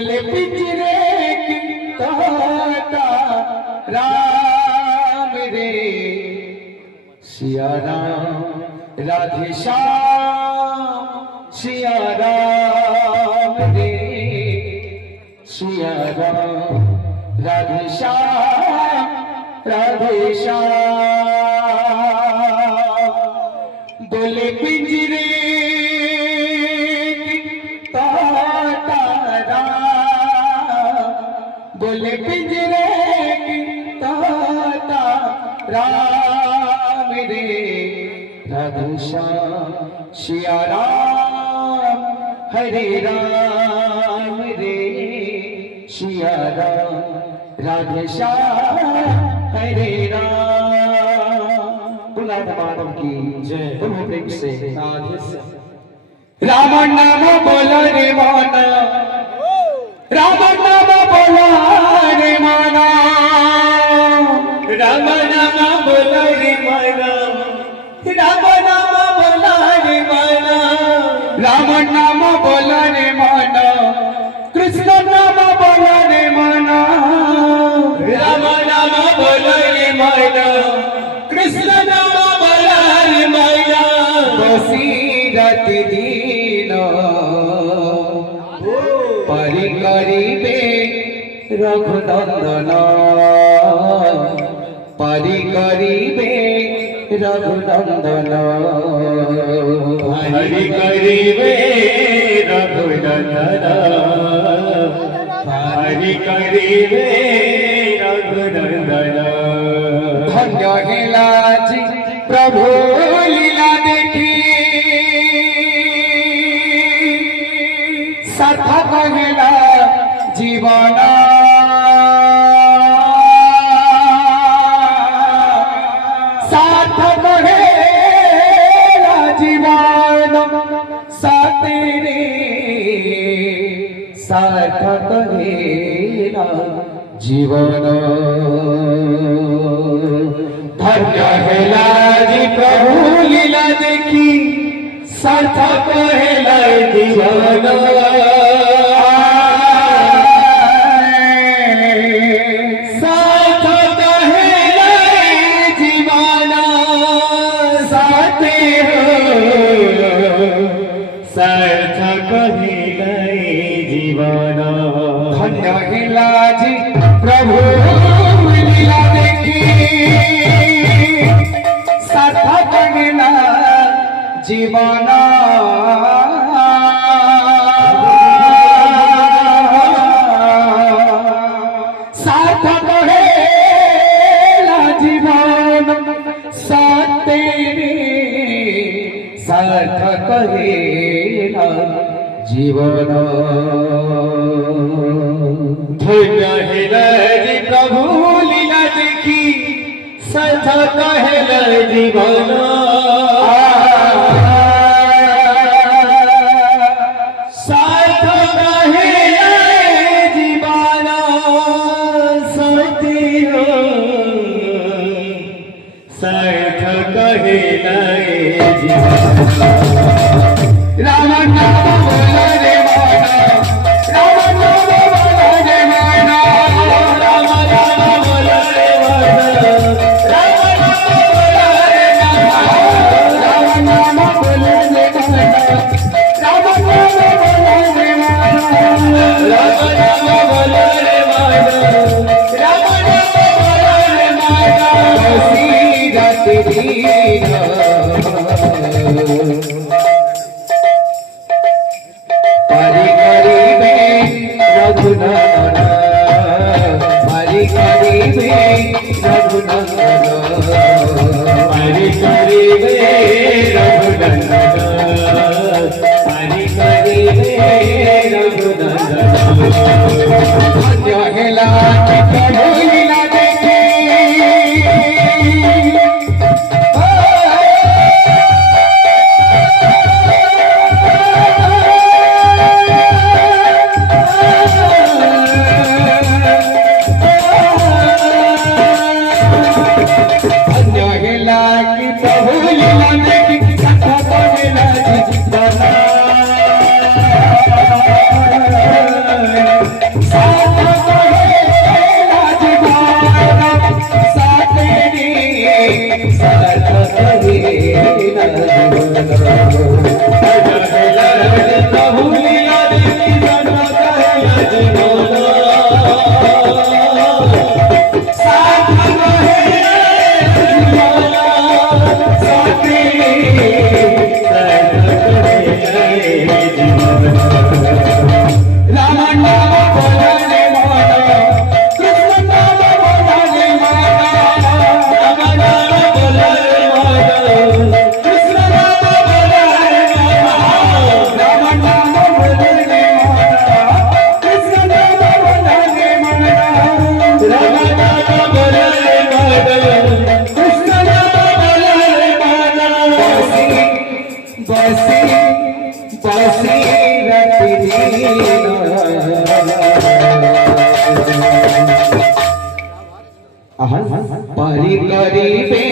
बोले पिंजरे की तोता राम रे सिया राम राधे श्याम सिया राम रे सिया राम राधे श्याम राधे श्याम बोले पिंजरे की तोता राम बोले पिंजरे की तोता राम रे राधे श्याम सिया राम हरे राम रे सिया राम राधे श्याम हरे राम। गुलाब माधव की जय बोलो प्रेम से राम नाम बोलो रे माना राम नाम बोलो रे माना राम नाम बोलो रे माना राम नाम बोलो रे माना राम नाम बोलो रे माना कृष्ण नाम बोलो रे माना राम नाम बोलो रे माना कृष्ण नाम बोलो रे माना बसीरत दीन परि करिबे रघुनंदन परि करिबे रघुनंदन हरि करिबे रघुनंदन हरि करिबे रघुनंदन। धन्य हेला जी प्रभु लीला देखी सार्थक हेला जीवन सार्थक हेला जीवन सातेरे सार्थक हेला जीवन धन्य हेला जी प्रभु लीला देखी सार्थक हेला जीवन सार्थक हेला जीवन साथे सार्थक हेला जीवन धन्य हेला जी प्रभु लीला देखी सार्थक हेला जीवन सार्थक हेला जीवन सातेरे सार्थक हेला जीवन धन्य हेला जी प्रभु लीला देखी सार्थक हेला जीवन सार्थक हेला जीवन सार्थक हेला जीवन। राम नाम बोलो रे माना राम नाम बोलो रे माना राम नाम बोलो रे माना राम नाम बोलो रे माना राम नाम बोलो रे माना राम नाम बोलो रे माना राम नाम बोलो रे माना राम नाम बोलो रे माना सीरत दीन परि करिबे रघुनंदन परि करिबे रघुनंदन हरि करिबे रघुनंदन हरि करिबे रघुनंदन। धन्य हेला प्रभु लीला देखी धन्य हेला की प्रभु लीला देखी सार्थक हेला जीवन सीरत दीना परी करीबे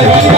Hare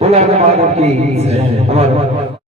बोला महादेव की